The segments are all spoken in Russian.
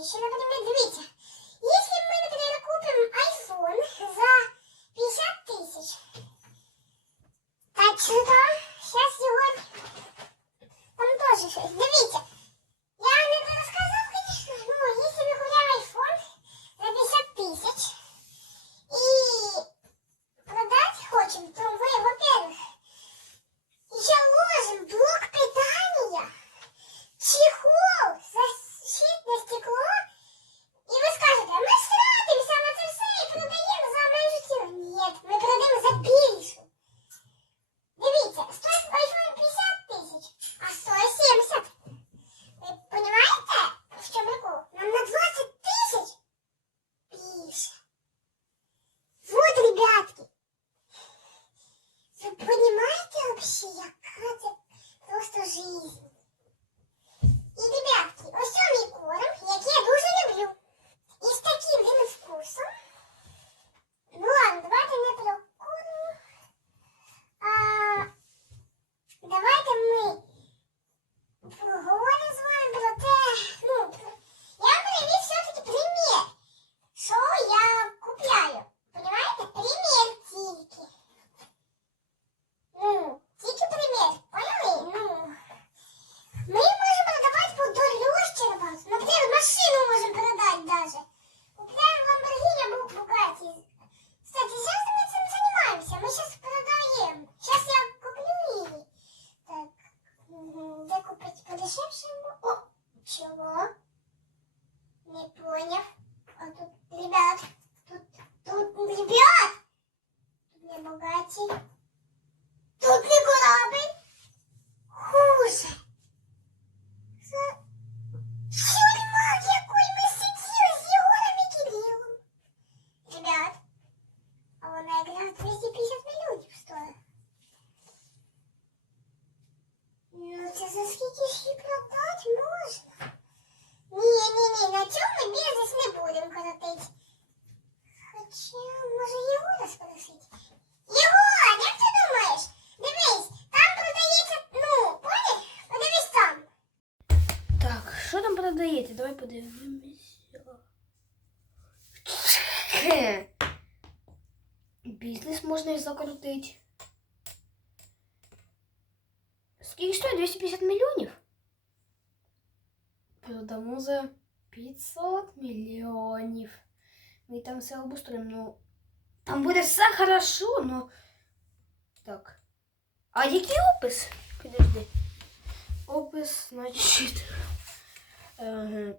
прокачуємо ці вещи. Наприклад, дивіться, Не Бізнес можна і закрутити. Скільки стоїть? 250 мільйонів? Продамо за 500 мільйонів. Ми там все обустроїмо, ну. Там буде все хорошо, ну. Так. А який опис? Підожди. Опис, значить. Ага.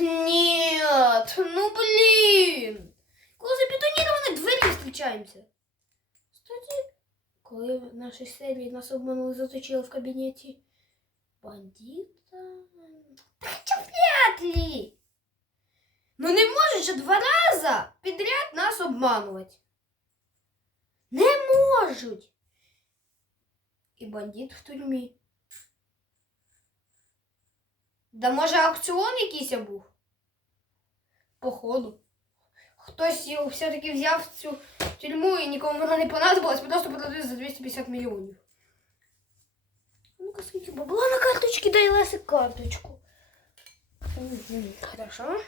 Нет, ну блин. Коли забетоніровані двері зустрічаємося. Кстати, коли в нашій серії нас обманули, заточили в кабінеті бандита. Що вряд ли. Ну не можуть же два рази підряд нас обманувати. Не можуть. І бандит в тюрмі. Да може аукціон якийсь був? Походу. Хтось його все-таки взяв в цю тюрму і нікому вона не понадобилась, просто продали за 250 мільйонів. Ну-ка, скільки бабла на карточці, дай Лесик карточку. Мгм, Хорошо.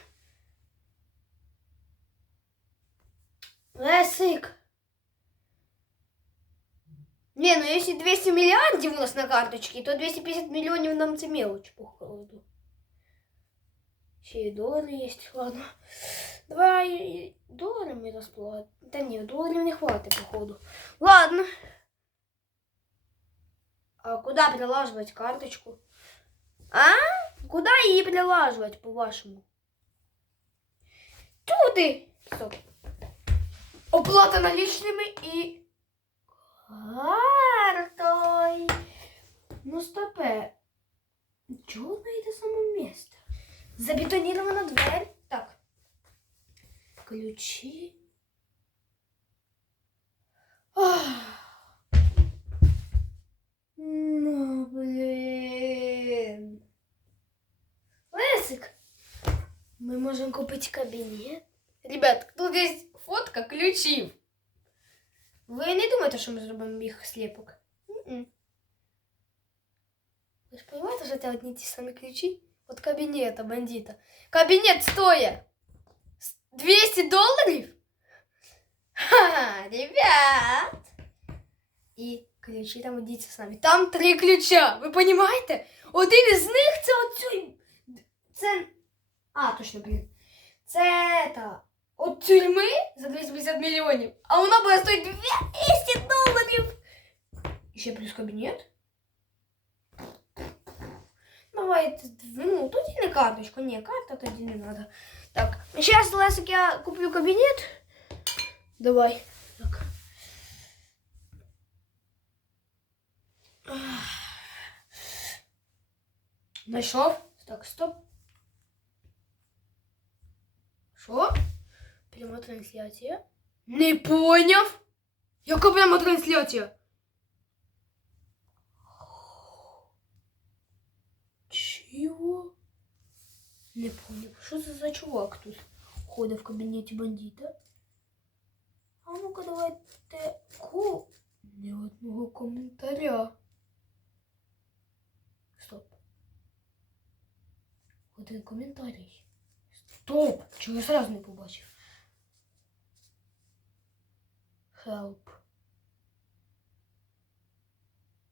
Лесик. Не, ну если 200 миллиардов у нас на карточке, то 250 миллионов нам це мелочь, походу. Ще и доллары есть, ладно. Давай долларами расплат. Да нет, долларів не хватит, походу. Ладно. А куда прилаживать карточку? А? Куда її прилаживать, по-вашему? Туди! Стоп. Оплата наличными и картой. Ну, стопе. Чего на это самое место? Забетонирована дверь. Так. Ключи. Ах. Ну, блин. Лесик. Мы можем купить кабинет. Ребят, тут есть фотка ключів. Ви не думаєте, що ми зробимо їх сліпок? М-м. Ви ж розумієте, що це одні ті самі ключі? От кабінета бандита. Кабінет стоїть 200 доларів? Ха, ребят! І ключі там одіться самі. Там три ключа, ви розумієте? Один із них це оцю... Це... А, точно, блін. Це та... От тюрми за 250 мільйонів, а вона буде стоїть 200 доларів. І ще плюс кабінет. Давайте, ну, тоді не карточку, ні, карта тоді не треба. Так, зараз, Лесик, я куплю кабінет. Давай. Так. Знайшов? Так, стоп. Що? Пряма трансляція? Не поняв? Яка пряма трансляція? Не поняв. Що це за чувак тут ходить в кабінеті бандита? А ну-ка давайте ку. Ні одного коментаря. Стоп. Один коментарій. Стоп! Чого я сразу не побачив? Help.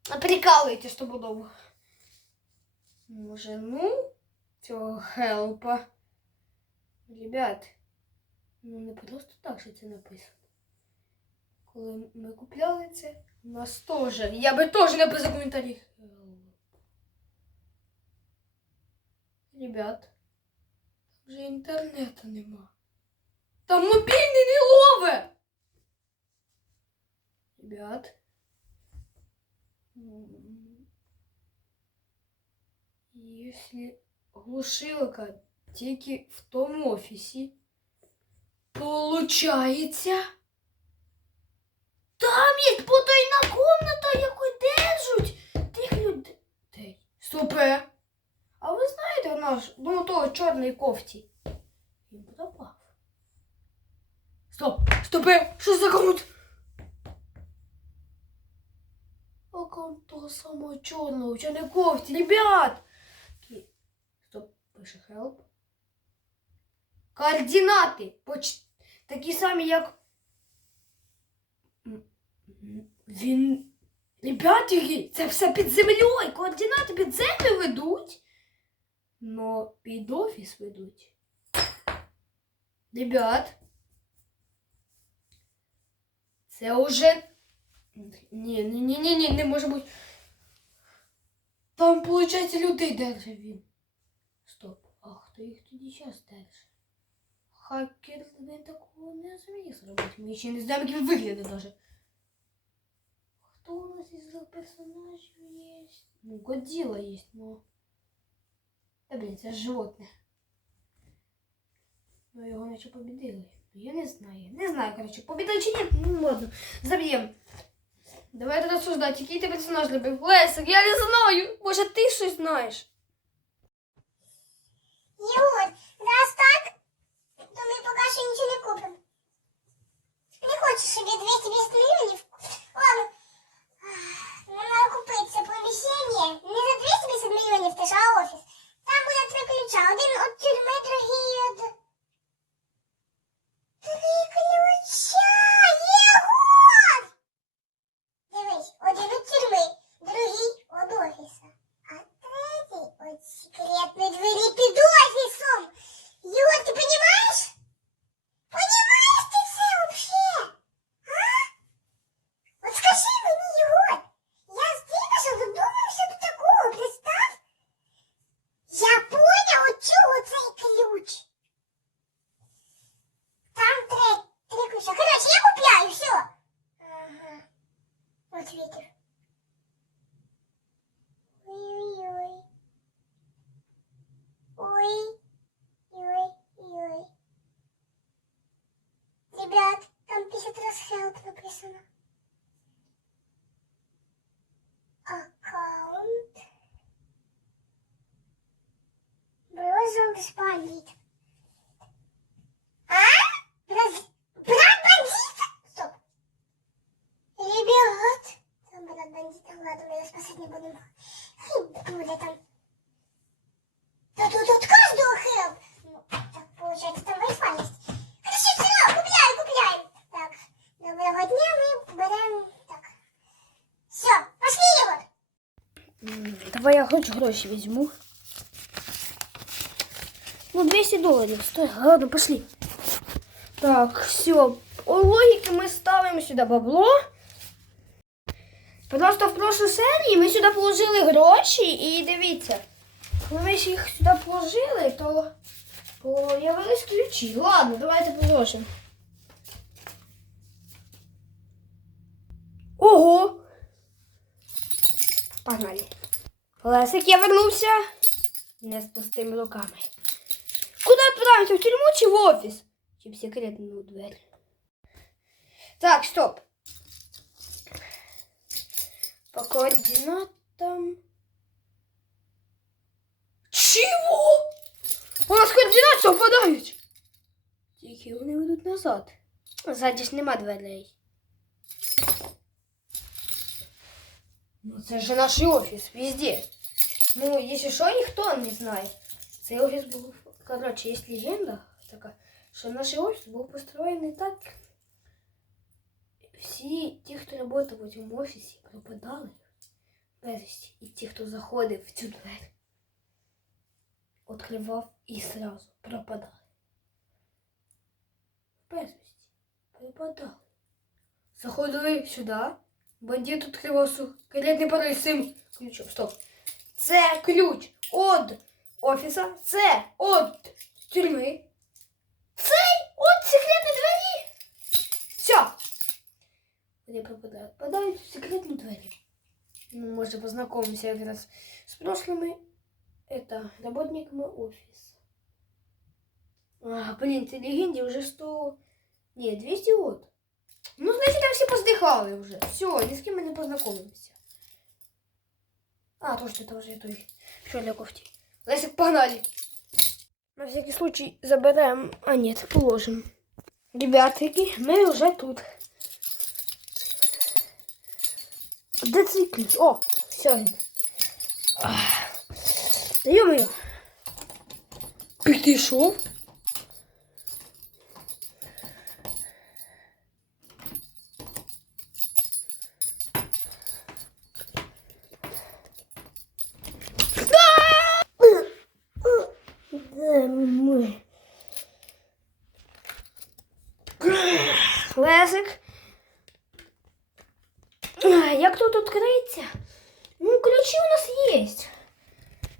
А прикалуєте з тобою. Може, ну, цього хелпа. Ребят, ну не просто так, що це написано. Коли ми купляли це, у нас теж. Я би теж написав коментарі. Help. Ребят, там же інтернету нема. Там мобільний не лове. Ребят. м, Если глушилка тільки в тому офісі, получається. Там є потайна комната, яку держуть тих людей. Стопе. А ви знаєте наш, ну того чорної кофті? Він пропав. Стоп! Стопе! Що за аккаунт? Аккаунт того самого чорного, чорної кофті, ребят! Пише help. Координати поч... такі самі, як. Він. Ребят, які, це все під землею. Координати під землю ведуть. Но під офіс ведуть. Ребят. Це уже. Ні, ні, ні, ні, ні, не може бути. Там, виходить, людей держить він. Стоп. А хто їх тоді зараз держить? Хакер не такого не зміг зробити. Ми ще не знаємо, як він виглядає даже. Хто у нас із персонажів є? Ну, Годзилла є, но... Та блін, це ж животне. Ну його наче побідили. Ну, Я не знаю. Не знаю, коротше, побідили чи ні. Ну ладно. Заб'ємо. Давайте розсуждати, який ти персонаж любив. Лесик, я не знаю. Може, ти щось знаєш? Юр, раз так, то ми поки що нічого не купимо. Не хочу собі 250 мільйонів. Ладно, ах, нам треба купити це поміщення. Не за 250 мільйонів теж, а дня мы беремо так. Все, пошли, Егор. Давай я хоч гроші візьму. Ну, 200 доларів. Стой, ладно, пошли. Так, все. У логике мы ставим сюда бабло. Потому что в прошлой серії мы сюди положили гроші и дивіться. Коли ми їх сюди положили, то появились ключі. Ладно, давайте положимо. Ого! Погнали. Лесик, я вернувся. Не з пустими руками. Куда отправимся? В тюрьму чи в офис? Чи в секретную дверь? Так, стоп. По координатам. Чего? У нас координати совпадають. Тільки вони ведуть назад. Ззаді ж нема дверей. Ну, це ж наш офіс везде. Ну, якщо що, ніхто не знає. Цей офіс був, коротше, є легенда така, що наш офіс був построєний так. Всі ті, хто працював у цьому офісі, пропадали безвісті. І ті, хто заходив в цю двері, відкривав і зразу пропадали. Безвісті. Пропадали. Заходили сюди. Бандит відкривав секретний пароль з цим ключом. Стоп. Це ключ від офіса, це від тюрми. Цей від секретної двері. Все. Вони пропадають. Попадають в секретну двері. Ну, може, познакомимся якраз з прошлыми это, работниками офиса. А, блин, ты легенде уже 100... Не, 200 год. Ну, значит, там все поздыхали уже. Все, ни с кем мы не познакомимся. А, то, что это уже той что для кофти. Лесик, погнали. На всякий случай забираем. А, нет, положим. Ребятки, мы уже тут. Де цей ключ? О, все він. Та йо-моє. Підійшов. Як тут відкриється? Ну, ключі у нас є.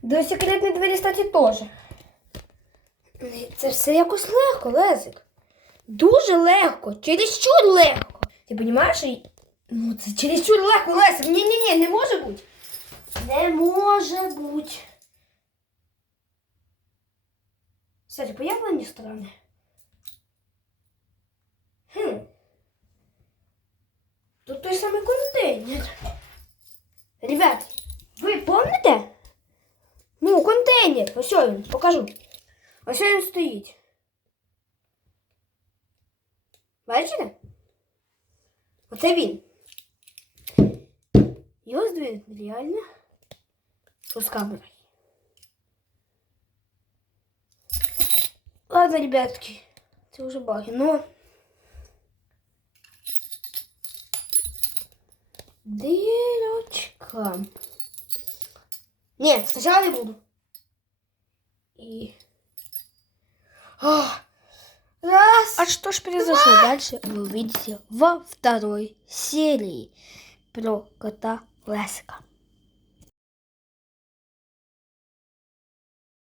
До секретної двері, кстати, теж. Це все якось легко, Лесик. Дуже легко, чересчур легко. Ти розумієш? Ну, це чересчур легко, Лесик. Ні-ні-ні, не може бути. Не може бути. Кстати, появлені сторони. Ребят, ви помните? Ну, контейнер. Ось він, покажу. Ось він стоїть. Бачите? Оце він. Його здвинути реально. Що з камерою. Ладно, ребятки, це вже баги, но... Дырочка. Нет, сначала не буду. И... А, Раз. А что ж произошло дальше, вы увидите во второй серии про кота Лесика.